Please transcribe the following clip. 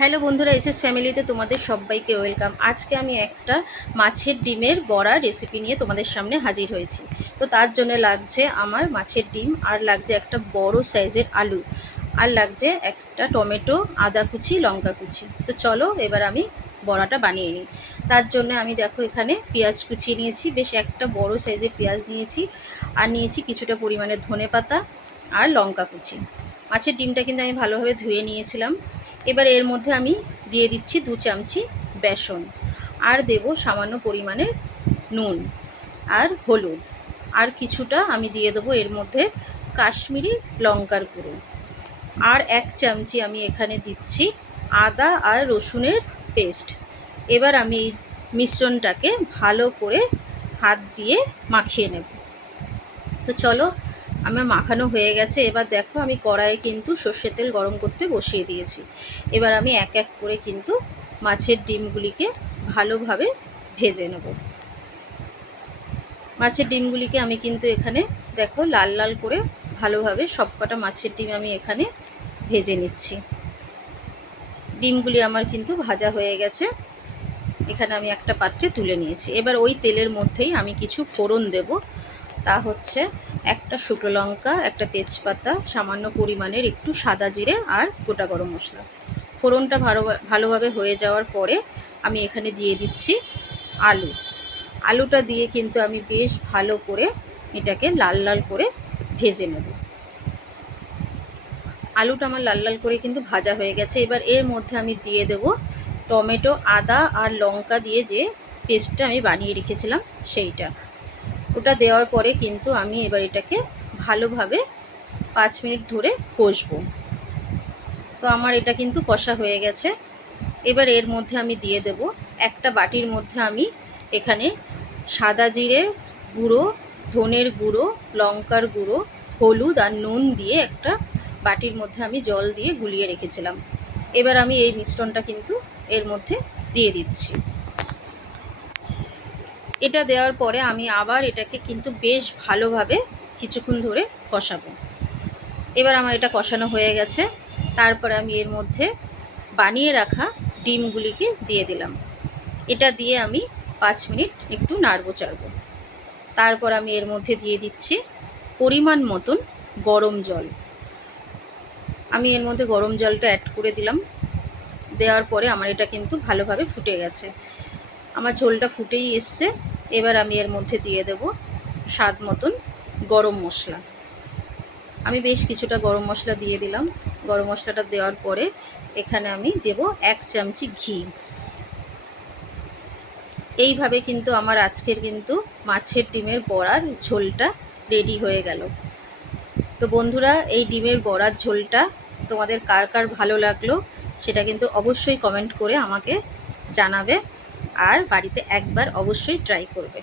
Hello বন্ধুরা SS ফ্যামিলিতে তোমাদের সবাইকে ওয়েলকাম। আজকে আমি একটা মাছের ডিমের বড়া রেসিপি নিয়ে তোমাদের সামনে হাজির হয়েছি। তো তার জন্য লাগছে আমার মাছের ডিম আর লাগছে একটা বড় সাইজের আলু আর লাগছে একটা টমেটো, আদা কুচি, লঙ্কা কুচি। তো চলো এবার আমি বড়াটা বানিয়ে নিই। তার জন্য আমি দেখো এখানে পেঁয়াজ কুচিয়ে নিয়েছি, বেশ একটা বড় সাইজের পেঁয়াজ নিয়েছি আর নিয়েছি কিছুটা পরিমাণে ধনে পাতা আর লঙ্কা কুচি। মাছের ডিমটা কিন্তু আমি ভালোভাবে ধুয়ে নিয়েছিলাম। এবার এর মধ্যে আমি দিয়ে দিচ্ছি দু চামচি বেসন। আর দেব সামান্য পরিমাণের নুন আর হলুদ। আর কিছুটা আমি দিয়ে দেবো এর মধ্যে কাশ্মীরি লঙ্কার গুঁড়ো। আর এক চামচি আমি এখানে দিচ্ছি আদা আর রসুনের পেস্ট। এবার আমি এই মিশ্রণটাকে ভালো করে হাত দিয়ে মাখিয়ে নেব। তো চলো আমার মাখানো হয়ে গেছে। এবার দেখো আমি কড়াইয়ে কিন্তু সর্ষের তেল গরম করতে বসিয়ে দিয়েছি। এবার আমি এক এক করে কিন্তু মাছের ডিমগুলিকে ভালোভাবে ভেজে নেব। মাছের ডিমগুলিকে আমি কিন্তু এখানে দেখো লাল লাল করে ভালোভাবে সবকটা মাছের ডিম আমি এখানে ভেজে নিচ্ছি। ডিমগুলি আমার কিন্তু ভাজা হয়ে গেছে। এখানে আমি একটা পাত্রে তুলে নিয়েছি। এবার ওই তেলের মধ্যেই আমি কিছু ফোড়ন দেব। তা হচ্ছে একটা শুকনো লঙ্কা, একটা তেজপাতা, সামান্য পরিমাণের একটু সাদা জিরে আর গোটা গরম মশলা। ফোড়নটা ভালো, ভালোভাবে হয়ে যাওয়ার পরে আমি এখানে দিয়ে দিচ্ছি আলু। আলুটা দিয়ে কিন্তু আমি বেশ ভালো করে এটাকে লাল লাল করে ভেজে নেব। আলুটা আমার লাল লাল করে কিন্তু ভাজা হয়ে গেছে। এবার এর মধ্যে আমি দিয়ে দেব টমেটো, আদা আর লঙ্কা দিয়ে যে পেস্টটা আমি বানিয়ে রেখেছিলাম সেইটা। ওটা দেওয়ার পরে কিন্তু আমি এবার এটাকে ভালোভাবে পাঁচ মিনিট ধরে কষবো। তো আমার এটা কিন্তু কষা হয়ে গেছে। এবার এর মধ্যে আমি দিয়ে দেব একটা বাটির মধ্যে আমি এখানে সাদা জিরে গুঁড়ো, ধনের গুঁড়ো, লঙ্কার গুঁড়ো, হলুদ আর নুন দিয়ে একটা বাটির মধ্যে আমি জল দিয়ে গুলিয়ে রেখেছিলাম। এবার আমি এই মিশ্রণটা কিন্তু এর মধ্যে দিয়ে দিচ্ছি। এটা দেওয়ার পরে আমি আবার এটাকে কিন্তু বেশ ভালোভাবে কিছুক্ষণ ধরে কষাবো। এবার আমার এটা কষানো হয়ে গেছে। তারপরে আমি এর মধ্যে বানিয়ে রাখা ডিমগুলিকে দিয়ে দিলাম। এটা দিয়ে আমি পাঁচ মিনিট একটু নাড়বো চাড়বো। তারপর আমি এর মধ্যে দিয়ে দিচ্ছি পরিমাণ মতন গরম জল। আমি এর মধ্যে গরম জলটা অ্যাড করে দিলাম। দেওয়ার পরে আমার এটা কিন্তু ভালোভাবে ফুটে গেছে। আমার ঝোলটা ফুটেই এসছে। এবার আমি এর মধ্যে দিয়ে দেব স্বাদ মতন গরম মশলা। আমি বেশ কিছুটা গরম মশলা দিয়ে দিলাম। গরম মশলাটা দেওয়ার পরে এখানে আমি দেব এক চামচি ঘি। এইভাবে কিন্তু আমার আজকের কিন্তু মাছের ডিমের বড়ার ঝোলটা রেডি হয়ে গেল। তো বন্ধুরা, এই ডিমের বড়ার ঝোলটা তোমাদের কার কার ভালো লাগল সেটা কিন্তু অবশ্যই কমেন্ট করে আমাকে জানাবে। আর বাড়িতে একবার অবশ্যই ট্রাই করবে।